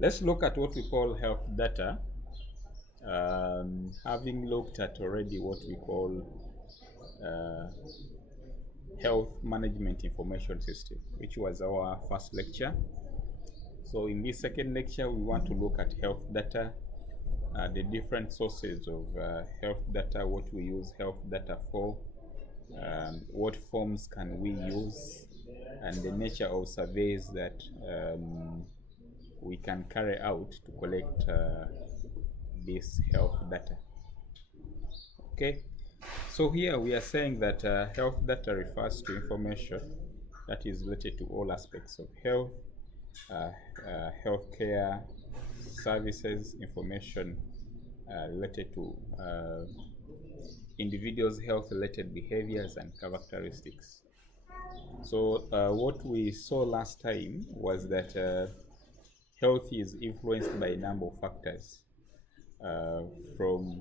Let's look at what we call health data. Having looked at already what we call uh, health management information system, which was our first lecture. So in this second lecture, we want to look at health data, the different sources of health data, what we use health data for, what forms can we use, and the nature of surveys that we can carry out to collect this health data. Okay, so here we are saying that health data refers to information that is related to all aspects of health, healthcare services, information related to individuals' health-related behaviors and characteristics. So what we saw last time was that health is influenced by a number of factors, uh, from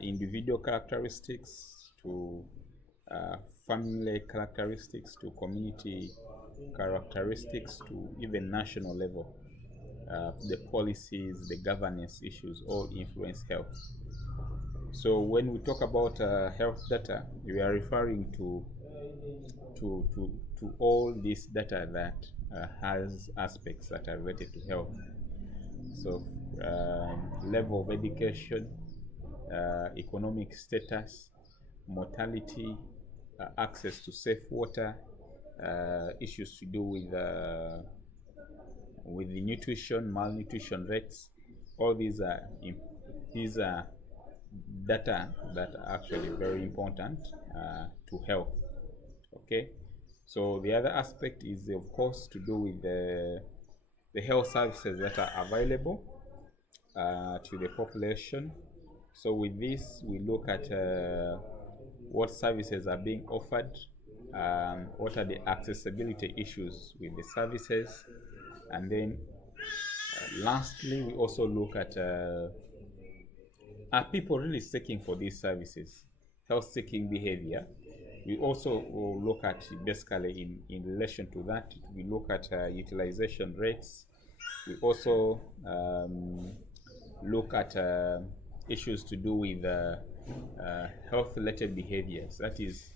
individual characteristics to uh, family characteristics to community characteristics to even national level. The policies, the governance issues all influence health. So when we talk about health data, we are referring to all this data that has aspects that are related to health. So level of education, economic status, mortality, access to safe water, issues to do with the nutrition, malnutrition rates. All these are data that are actually very important to health. Okay, so the other aspect is of course to do with the health services that are available to the population. So with this, we look at what services are being offered, what are the accessibility issues with the services, and then lastly, we also look at are people really seeking for these services, health seeking behavior. We also will look at basically in relation to that, we look at utilization rates. We also look at issues to do with health related behaviors. That is,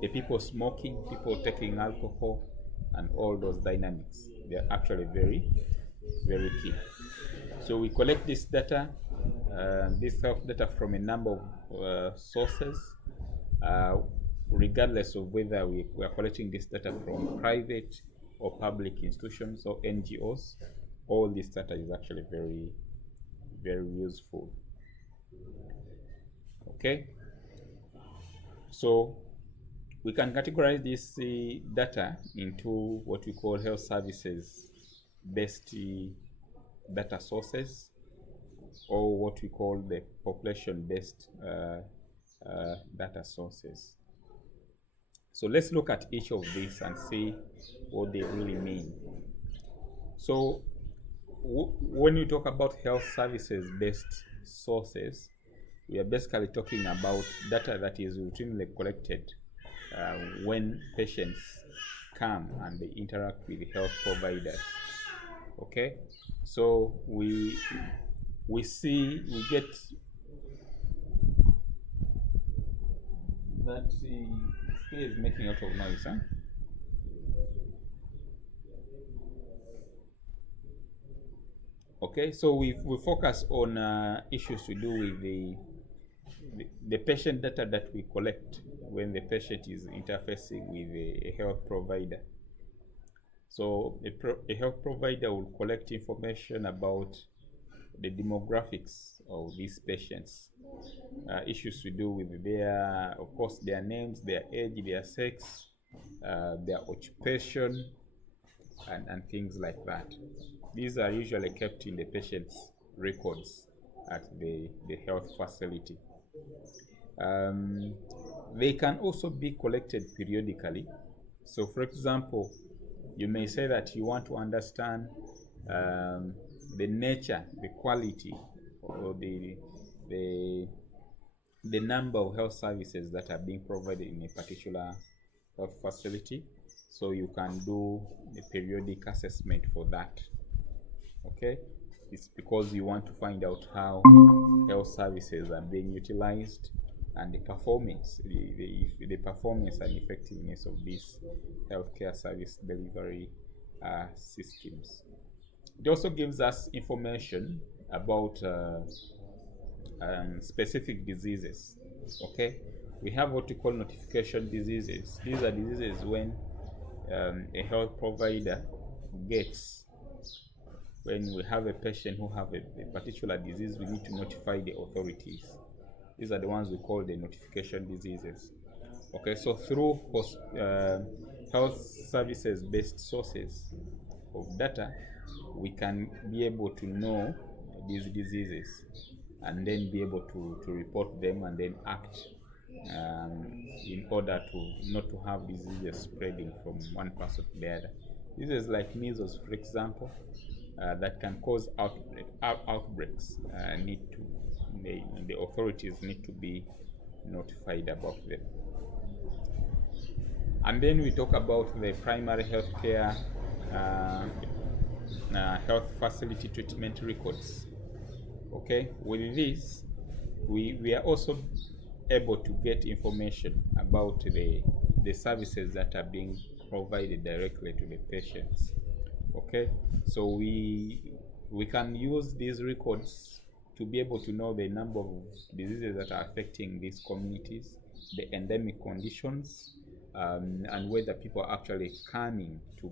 the people smoking, people taking alcohol, and all those dynamics. They're actually very, very key. So we collect this health data from a number of sources, uh, regardless of whether we are collecting this data from private or public institutions or NGOs. All this data is actually very, very useful. Okay, so we can categorize this data into what we call health services based data sources, or what we call the population based data sources. So let's look at each of these and see what they really mean. So when we talk about health services based sources, we are basically talking about data that is routinely collected when patients come and they interact with the health providers. Okay, so we get that the scale is making a lot of noise, huh? Okay, so we focus on issues to do with the patient data that we collect when the patient is interfacing with a health provider. So a health provider will collect information about the demographics of these patients, issues to do with their, of course, their names, their age, their sex, their occupation, and things like that. These are usually kept in the patient's records at the health facility. Um, they can also be collected periodically. So, for example, you may say that you want to understand the nature, the quality, or the the number of health services that are being provided in a particular health facility. So you can do a periodic assessment for that. Okay, it's because you want to find out how health services are being utilized and the performance, the performance and effectiveness of these healthcare service delivery systems. It also gives us information about specific diseases. Okay, we have what we call notification diseases. These are diseases when a health provider gets, when we have a patient who have a particular disease, we need to notify the authorities. These are the ones we call the notification diseases. Okay, so through health services based sources of data, we can be able to know these diseases and then be able to report them and then act in order to not to have diseases spreading from one person to the other. Diseases like measles, for example, that can cause outbreaks need to the authorities need to be notified about them. And then we talk about the primary healthcare health facility treatment records. Okay, with this we are also able to get information about the services that are being provided directly to the patients. Okay, so we can use these records to be able to know the number of diseases that are affecting these communities, the endemic conditions, and whether people are actually coming to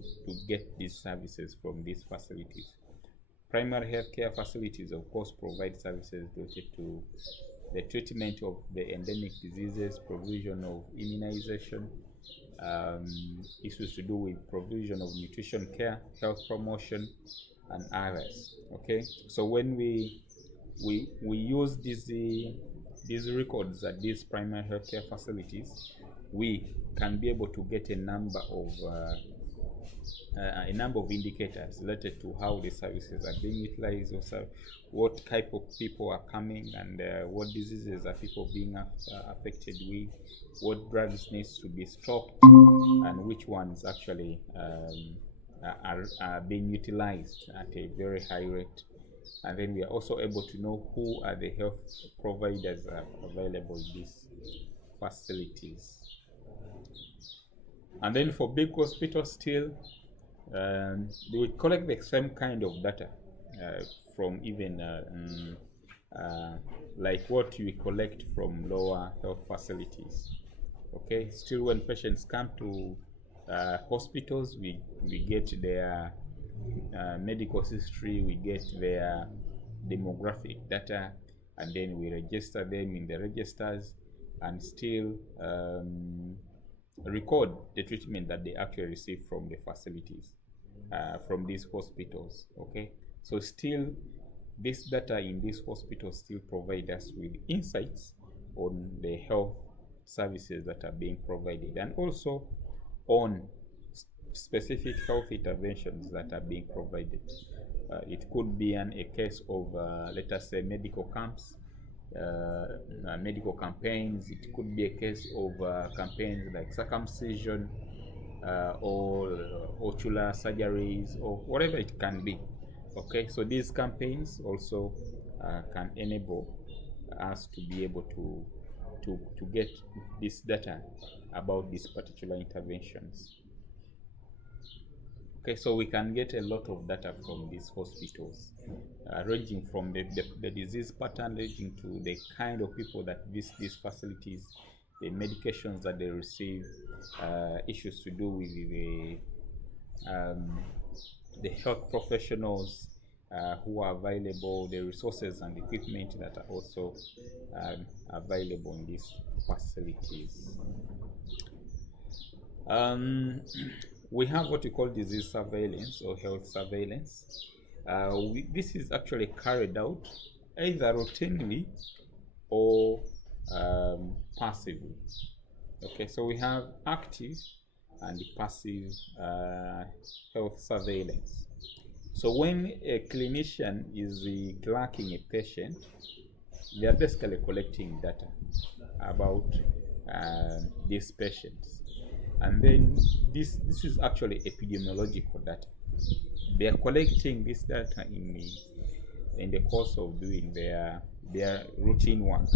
get these services from these facilities. Primary healthcare facilities, of course, provide services related to the treatment of the endemic diseases, provision of immunization, issues to do with provision of nutrition care, health promotion, and others. Okay, so when we use these records at these primary healthcare facilities, we can be able to get a number of indicators related to how the services are being utilized, also what type of people are coming, and what diseases are people being affected with, what drugs needs to be stocked, and which ones actually are being utilized at a very high rate. And then we are also able to know who are the health providers available in these facilities. And then for big hospitals still, they will collect the same kind of data from even like what you collect from lower health facilities. Okay, still when patients come to hospitals, we get their medical history, we get their demographic data, and then we register them in the registers and still record the treatment that they actually receive from the facilities, from these hospitals. Okay, so still this data in these hospitals still provide us with insights on the health services that are being provided, and also on specific health interventions that are being provided. It could be a case of, let us say, medical camps, medical campaigns. It could be a case of campaigns like circumcision or ocular surgeries, or whatever it can be. Okay, so these campaigns also can enable us to be able to get this data about these particular interventions. Okay, so we can get a lot of data from these hospitals, ranging from the disease pattern, ranging to the kind of people that visit these facilities, the medications that they receive, issues to do with the health professionals who are available, the resources and equipment that are also available in these facilities. We have what we call disease surveillance or health surveillance. This is actually carried out either routinely or passively. Okay, so we have active and passive health surveillance. So when a clinician is tracking a patient, they are basically collecting data about these patients. And then this is actually epidemiological data. they are collecting this data in the course of doing their routine work.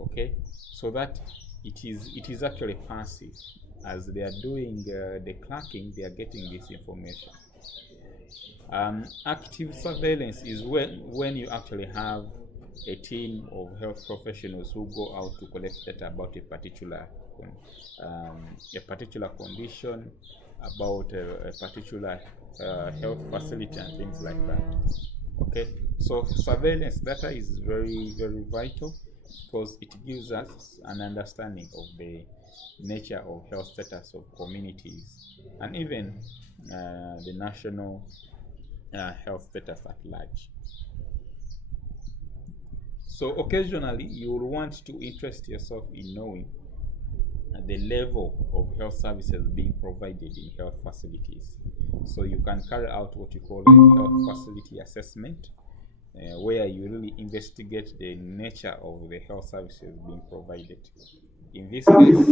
Okay, so that it is actually passive. As they are doing the clerking, they are getting this information. Active surveillance is when you actually have a team of health professionals who go out to collect data about a particular condition, about a particular health facility and things like that. Okay, so surveillance data is very, very vital because it gives us an understanding of the nature of health status of communities and even the national health status at large. So occasionally you will want to interest yourself in knowing the level of health services being provided in health facilities. So you can carry out what you call a health facility assessment, where you really investigate the nature of the health services being provided. In this case,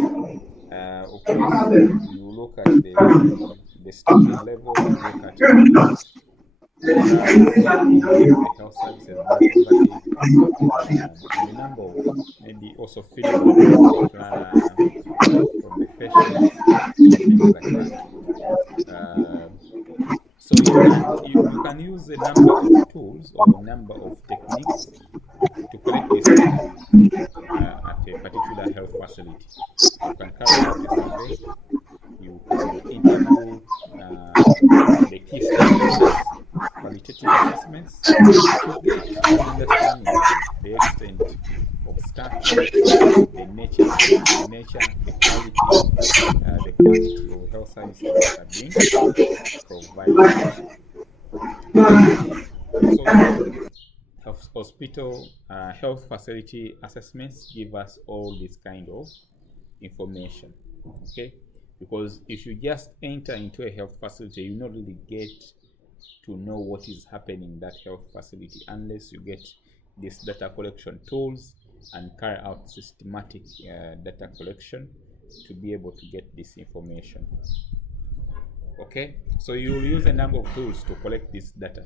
of course, you look at the staffing level, you look at the health services being provided, and the number of maybe also feedback from the patients, things like that. So you can use a number of tools or a number of techniques to collect this data at a particular health facility. You can carry out a survey. You can interview the key stakeholders, qualitative assessments, to get an understanding of the extent of staffing, the nature, the quality, the quantity of health services that are being provided. So hospital health facility assessments give us all this kind of information. Okay, because if you just enter into a health facility, you not really get to know what is happening in that health facility unless you get these data collection tools and carry out systematic data collection to be able to get this information. Okay, so you will use a number of tools to collect this data.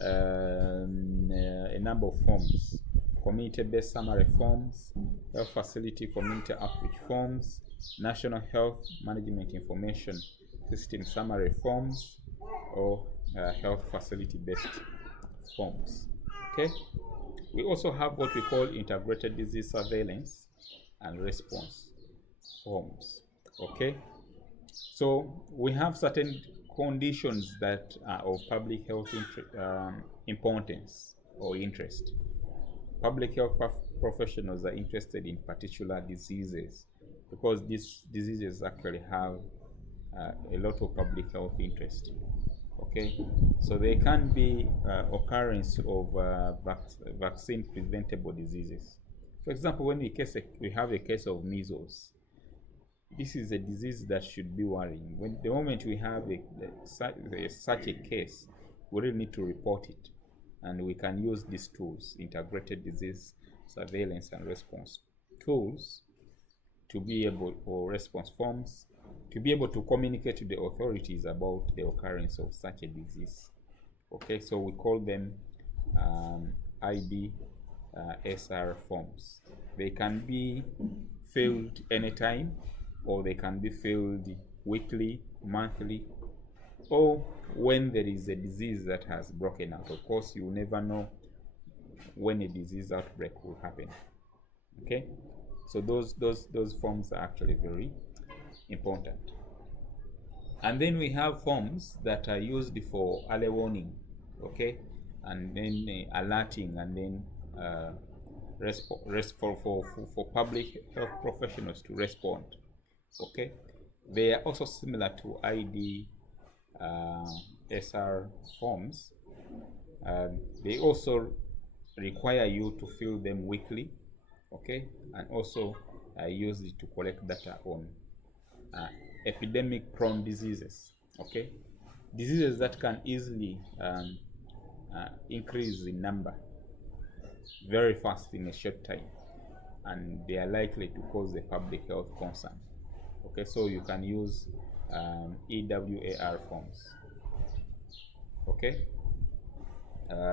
A number of forms: community-based summary forms, health facility community outreach forms, national health management information system summary forms, or health facility-based forms. Okay, we also have what we call integrated disease surveillance and response forms. Okay, so we have certain conditions that are of public health importance or interest. Public health professionals are interested in particular diseases because these diseases actually have a lot of public health interest. Okay, so there can be occurrence of vaccine preventable diseases. For example, when we have a case of measles, this is a disease that should be worrying. When the moment we have such a case, we really need to report it, and we can use these tools, integrated disease surveillance and response tools, to be able, or response forms, to be able to communicate to the authorities about the occurrence of such a disease. Okay, so we call them IDSR forms. They can be filled anytime, or they can be filled weekly, monthly, or when there is a disease that has broken out. Of course, you will never know when a disease outbreak will happen. Okay, so those forms are actually very important. And then we have forms that are used for early warning, okay, and then alerting, and then for public health professionals to respond. Okay, they are also similar to IDSR forms. They also require you to fill them weekly, okay, and also use it to collect data on epidemic prone diseases. Okay, diseases that can easily increase in number very fast in a short time, and they are likely to cause a public health concern. Okay, so you can use EWAR forms. Okay,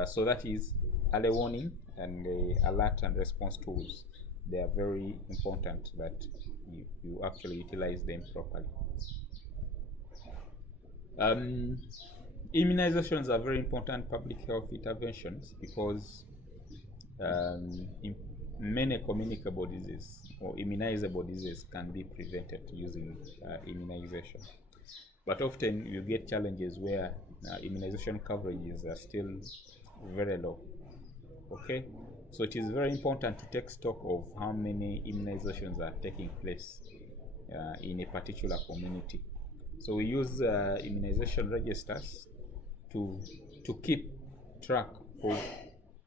so that is early warning and the alert and response tools. They are very important that you actually utilize them properly. Immunizations are very important public health interventions because in many communicable diseases or immunizable diseases can be prevented using immunization. But often you get challenges where immunization coverages are still very low. Okay, so it is very important to take stock of how many immunizations are taking place in a particular community. So we use immunization registers to keep track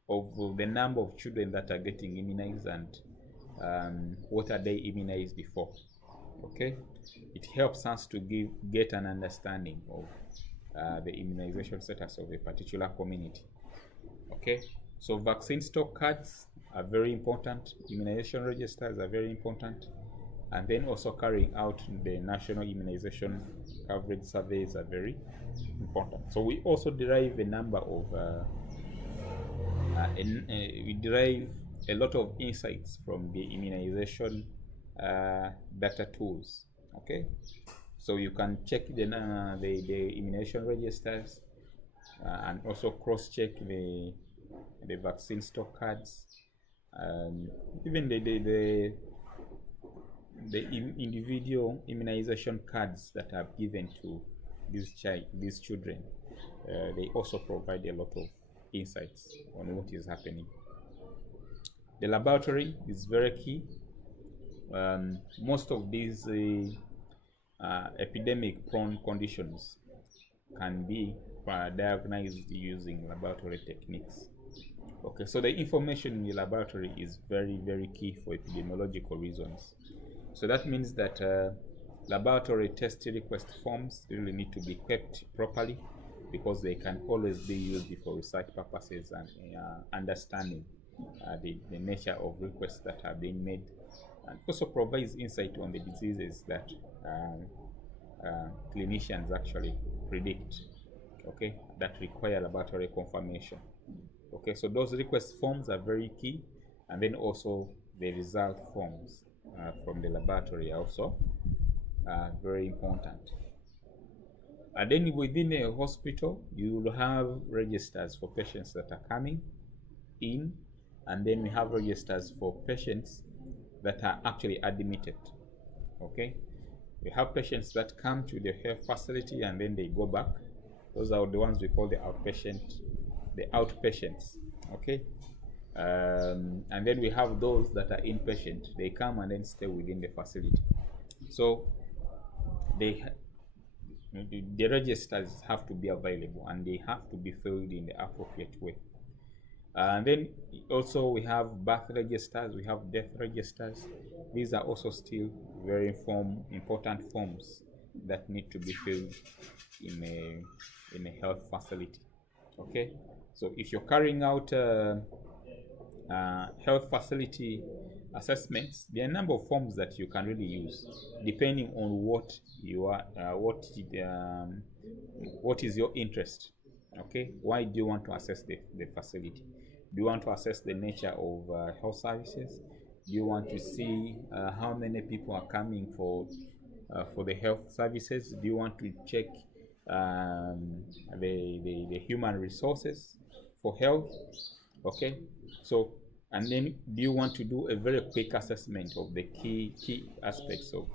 of the number of children that are getting immunized and what are they immunized before. Okay, it helps us to get an understanding of the immunization status of a particular community. Okay, so vaccine stock cards are very important, immunization registers are very important, and then also carrying out the national immunization coverage surveys are very important. So we also derive a number of we derive a lot of insights from the immunization data tools. Okay, so you can check the immunization registers and also cross-check the vaccine stock cards, even the individual immunization cards that are given to these children. They also provide a lot of insights on what is happening. The laboratory is very key. Most of these epidemic-prone conditions can be diagnosed using laboratory techniques. Okay, so the information in the laboratory is very, very key for epidemiological reasons. So that means that laboratory test request forms really need to be kept properly because they can always be used for research purposes and understanding the nature of requests that are being made, and also provides insight on the diseases that clinicians actually predict, okay, that require laboratory confirmation. Okay, so those request forms are very key, and then also the result forms from the laboratory are also very important. And then within a hospital, you will have registers for patients that are coming in, and then we have registers for patients that are actually admitted. Okay, we have patients that come to the health facility and then they go back. Those are the ones we call the outpatients. Okay, and then we have those that are inpatient. They come and then stay within the facility. So the registers have to be available and they have to be filled in the appropriate way. And then also we have birth registers, we have death registers. These are also still very important forms that need to be filled in a health facility. Okay, so if you're carrying out health facility assessments, there are a number of forms that you can really use depending on what you are, what is your interest. Okay, why do you want to assess the facility? Do you want to assess the nature of health services? Do you want to see how many people are coming for the health services? Do you want to check the human resources for health? Okay, so and then do you want to do a very quick assessment of the key aspects of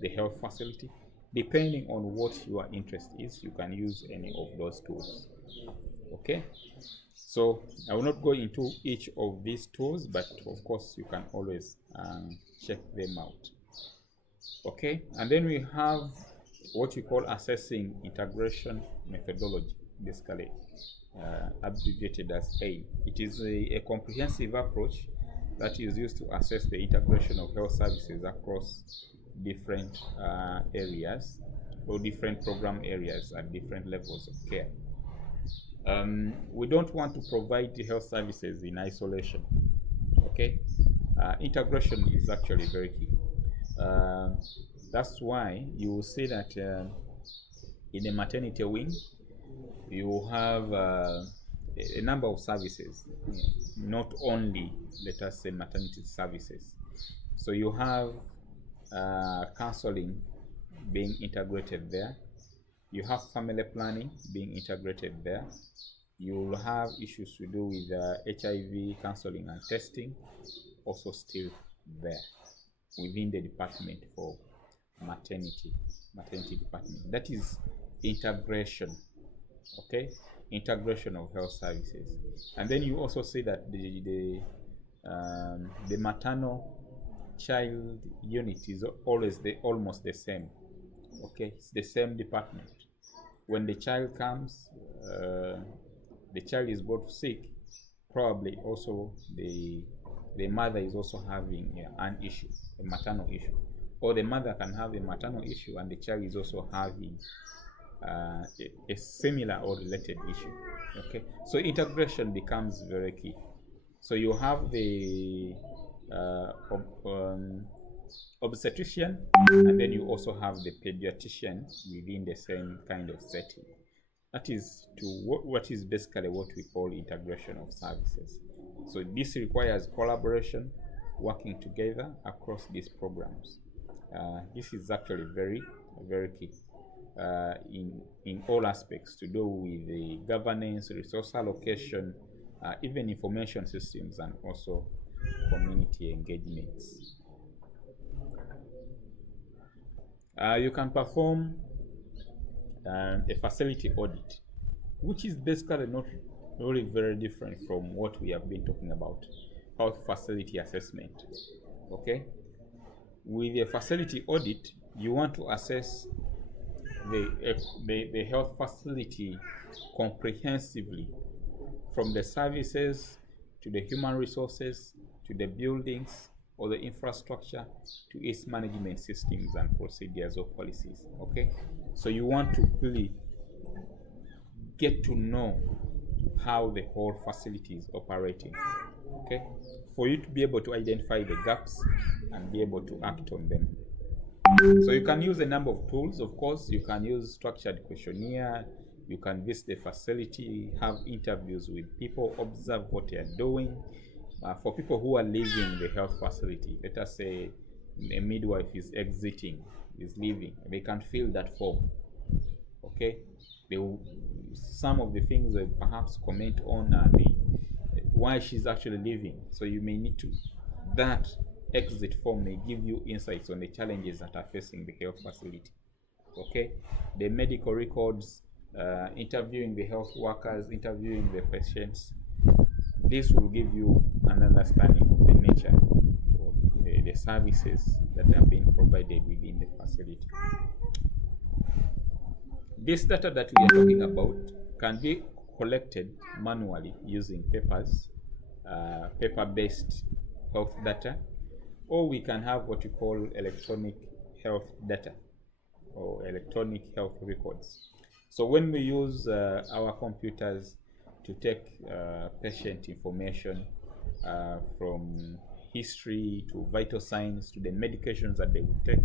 the health facility? Depending on what your interest is, you can use any of those tools. Okay, so I will not go into each of these tools, but of course you can always check them out. Okay, and then we have what we call assessing integration methodology, basically abbreviated as AIM. It is a comprehensive approach that is used to assess the integration of health services across different areas or different program areas at different levels of care. We don't want to provide health services in isolation. Okay, integration is actually very key. That's why you will see that in a maternity wing, you have a number of services, not only, let us say, maternity services. So you have counseling being integrated there. You have family planning being integrated there. You will have issues to do with HIV counseling and testing also still there within the department for maternity department. That is integration. Okay, integration of health services. And then you also see that the maternal child unit is always almost the same. Okay, it's the same department. When the child comes, the child is both sick, probably also the mother is also having an issue, a maternal issue, or the mother can have a maternal issue and the child is also having a similar or related issue. Okay, so integration becomes very key. So you have the obstetrician, and then you also have the pediatrician within the same kind of setting. That is what is basically what we call integration of services. So this requires collaboration, working together across these programs. This is actually very, very key in all aspects to do with the governance, resource allocation, even information systems, and also community engagements. You can perform a facility audit, which is basically not really very different from what we have been talking about, health facility assessment. Okay, with a facility audit, you want to assess the health facility comprehensively, from the services to the human resources to the buildings or the infrastructure to its management systems and procedures or policies. Okay, so you want to really get to know how the whole facility is operating. Okay, for you to be able to identify the gaps and be able to act on them. So you can use a number of tools. Of course, you can use structured questionnaire. You can visit the facility, have interviews with people, observe what they are doing. For people who are leaving the health facility, let us say a midwife is exiting, is leaving, they can fill that form. Okay, some of the things they perhaps comment on are why she's actually leaving. So you may need to, that exit form may give you insights on the challenges that are facing the health facility. Okay, the medical records, interviewing the health workers, interviewing the patients. This will give you an understanding of the nature of the services that are being provided within the facility. This data that we are talking about can be collected manually using paper-based health data, or we can have what we call electronic health data or electronic health records. So when we use our computers to take patient information from history to vital signs to the medications that they will take,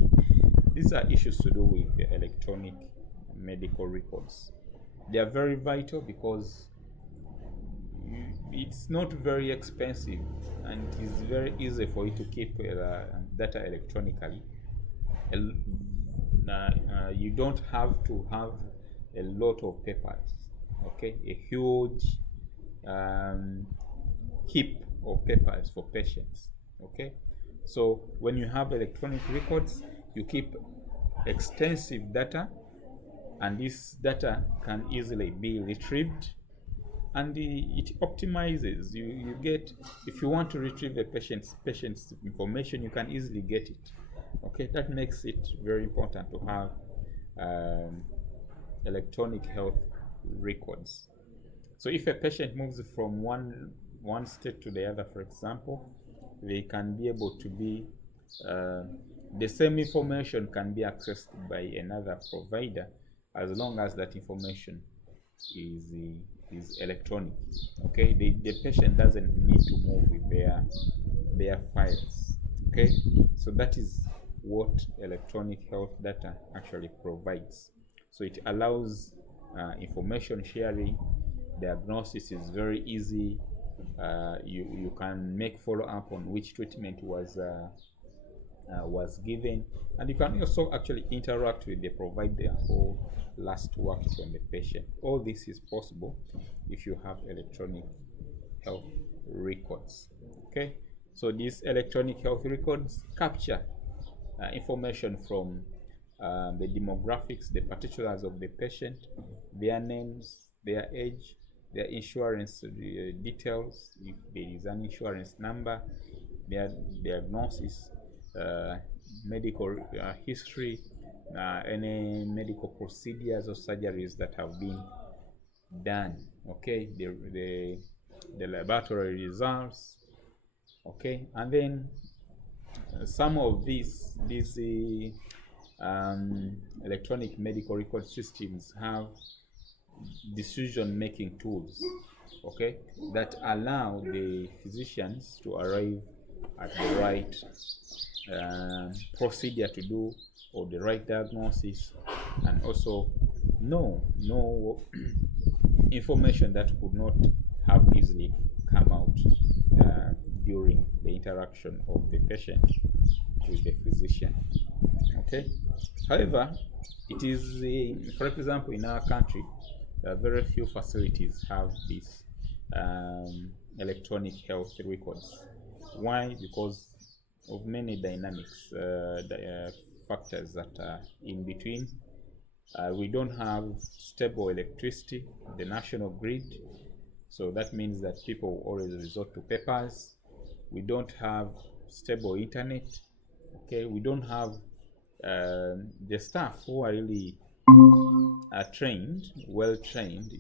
these are issues to do with the electronic medical records. They are very vital because it's not very expensive and it is very easy for you to keep data electronically. You don't have to have a lot of papers. Okay, a huge heap of papers for patients. Okay, so when you have electronic records, you keep extensive data, and this data can easily be retrieved, and it optimizes. You get, if you want to retrieve a patient's information, you can easily get it. Okay, that makes it very important to have electronic health records. So if a patient moves from one state to the other, for example, they can be able to be the same information can be accessed by another provider as long as that information is electronic. Okay, the patient doesn't need to move with their files. Okay, so that is what electronic health data actually provides. So it allows information sharing. Diagnosis is very easy. You can make follow-up on which treatment was given, and you can also actually interact with the provider who last worked on the patient. All this is possible if you have electronic health records. Okay, so these electronic health records capture information from the demographics, the particulars of the patient, their names, their age, their insurance details, if there is an insurance number, their diagnosis, medical history, any medical procedures or surgeries that have been done. Okay, the laboratory results. Okay, and then some of these electronic medical record systems have decision-making tools, okay, that allow the physicians to arrive at the right procedure to do, or the right diagnosis, and also know information that could not have easily come out during the interaction of the patient with the physician. Okay, however, it is for example, in our country, very few facilities have these electronic health records. Why? Because of many dynamics, factors that are in between. We don't have stable electricity, the national grid, so that means that people always resort to papers. We don't have stable internet. Okay, we don't have the staff who are really well trained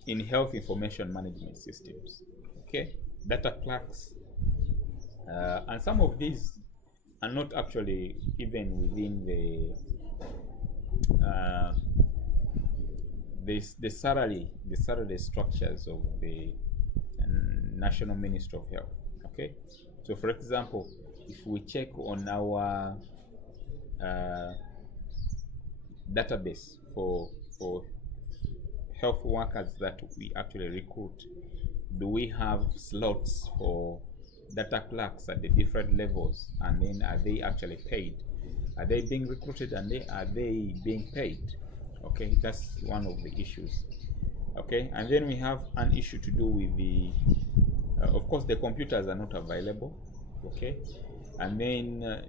in health information management systems. Okay, data clerks, and some of these are not actually even within the salary structures of the National Ministry of Health. Okay, so for example, if we check on our database for health workers that we actually recruit, do we have slots for data clerks at the different levels, and then are they actually paid? Are they being recruited, and are they being paid? Okay, that's one of the issues. Okay, and then we have an issue to do with the of course, the computers are not available. Okay, and then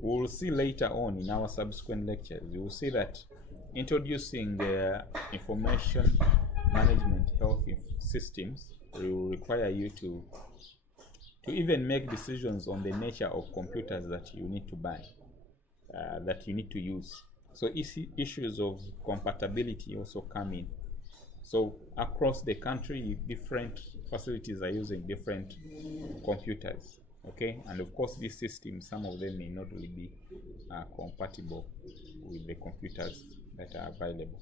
we'll see later on in our subsequent lectures, you will see that introducing the information management health systems will require you to even make decisions on the nature of computers that you need to buy, that you need to use. So issues of compatibility also come in. So across the country, different facilities are using different computers. Okay, and of course these systems, some of them may not really be compatible with the computers that are available.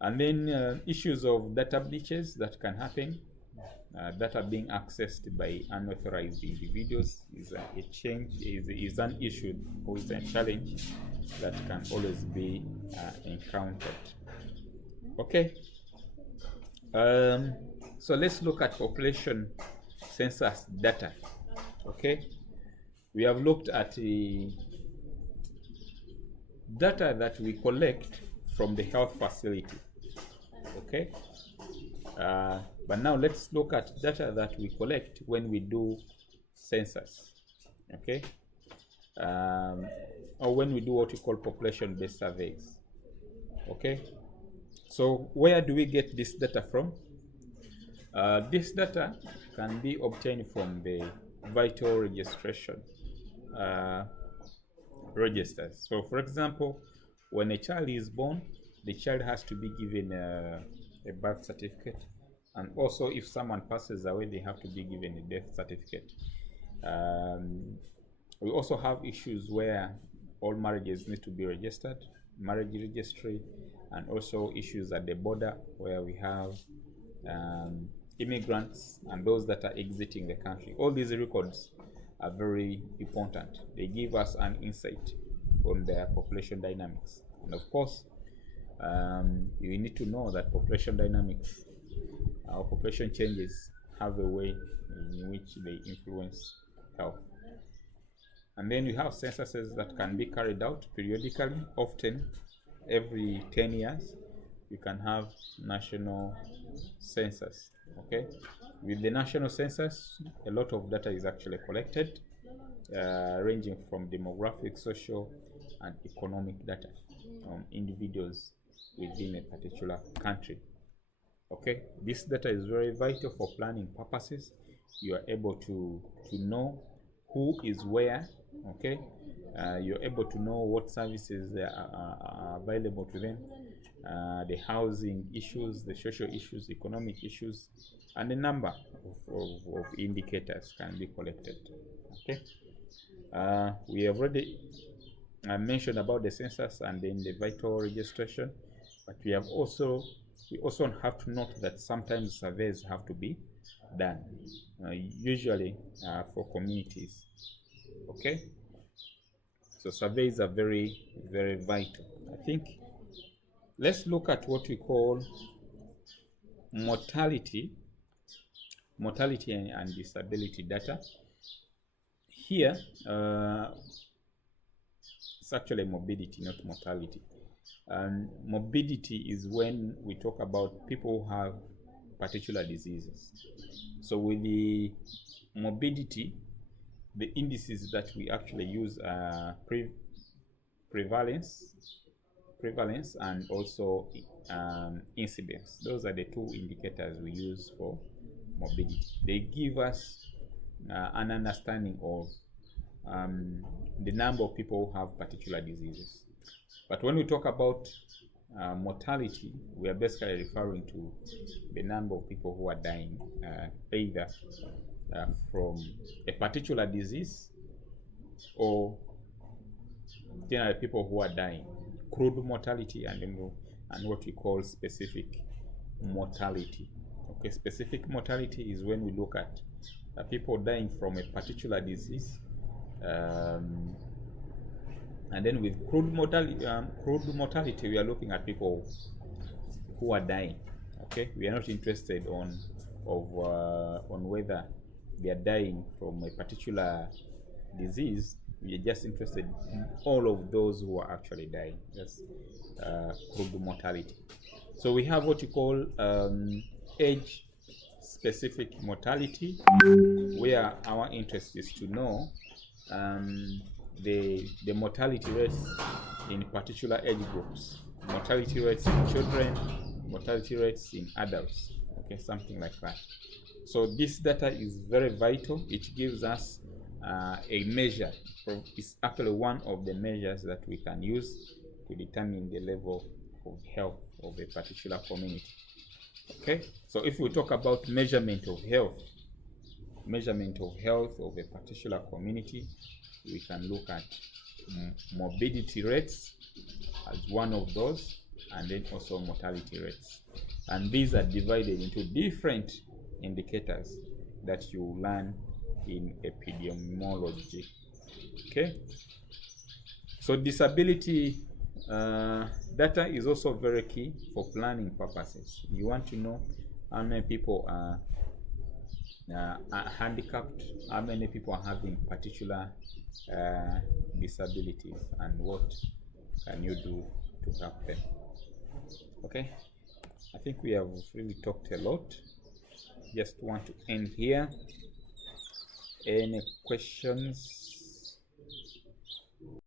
And then issues of data breaches that can happen. Data being accessed by unauthorized individuals is an issue or is a challenge that can always be encountered. Okay, so let's look at population census data. Okay, we have looked at the data that we collect from the health facility. Okay, but now let's look at data that we collect when we do census. Okay, or when we do what we call population-based surveys. Okay, so where do we get this data from? This data can be obtained from the vital registration registers. So for example, when a child is born, the child has to be given a birth certificate, and also if someone passes away, they have to be given a death certificate. We also have issues where all marriages need to be registered, marriage registry, and also issues at the border where we have immigrants and those that are exiting the country. All these records are very important. They give us an insight on their population dynamics. And of course, you need to know that population dynamics, our population changes have a way in which they influence health. And then we have censuses that can be carried out periodically, often every 10 years. You can have national census. Okay, with the national census, a lot of data is actually collected, ranging from demographic, social, and economic data on individuals within a particular country. Okay, this data is very vital for planning purposes. You are able to know who is where. Okay, you're able to know what services are available to them, the housing issues, the social issues, economic issues, and a number of indicators can be collected. Okay, we have already mentioned about the census and then the vital registration, but we also have to note that sometimes surveys have to be done, usually for communities. Okay, so surveys are very, very vital. I think let's look at what we call mortality and disability data. Here, it's actually morbidity, not mortality. Morbidity is when we talk about people who have particular diseases. So with the morbidity, the indices that we actually use are prevalence and also incidence. Those are the two indicators we use for morbidity. They give us an understanding of the number of people who have particular diseases. But when we talk about mortality, we are basically referring to the number of people who are dying either from a particular disease or generally people who are dying. Crude mortality and what we call specific mortality. Okay, specific mortality is when we look at people dying from a particular disease, and then with crude mortality, we are looking at people who are dying. Okay, we are not interested on whether they are dying from a particular disease. We are just interested in all of those who are actually dying. That's crude mortality. So we have what you call age-specific mortality, where our interest is to know the mortality rates in particular age groups, mortality rates in children, mortality rates in adults. Okay, something like that. So this data is very vital. It gives us a measure. It's actually one of the measures that we can use to determine the level of health of a particular community. Okay, so if we talk about measurement of health of a particular community, we can look at morbidity rates as one of those, and then also mortality rates. And these are divided into different indicators that you learn in epidemiology. Okay, so disability data is also very key for planning purposes. You want to know how many people are handicapped, how many people are having particular disabilities, and what can you do to help them. Okay, I think we have really talked a lot. Just want to end here. Any questions?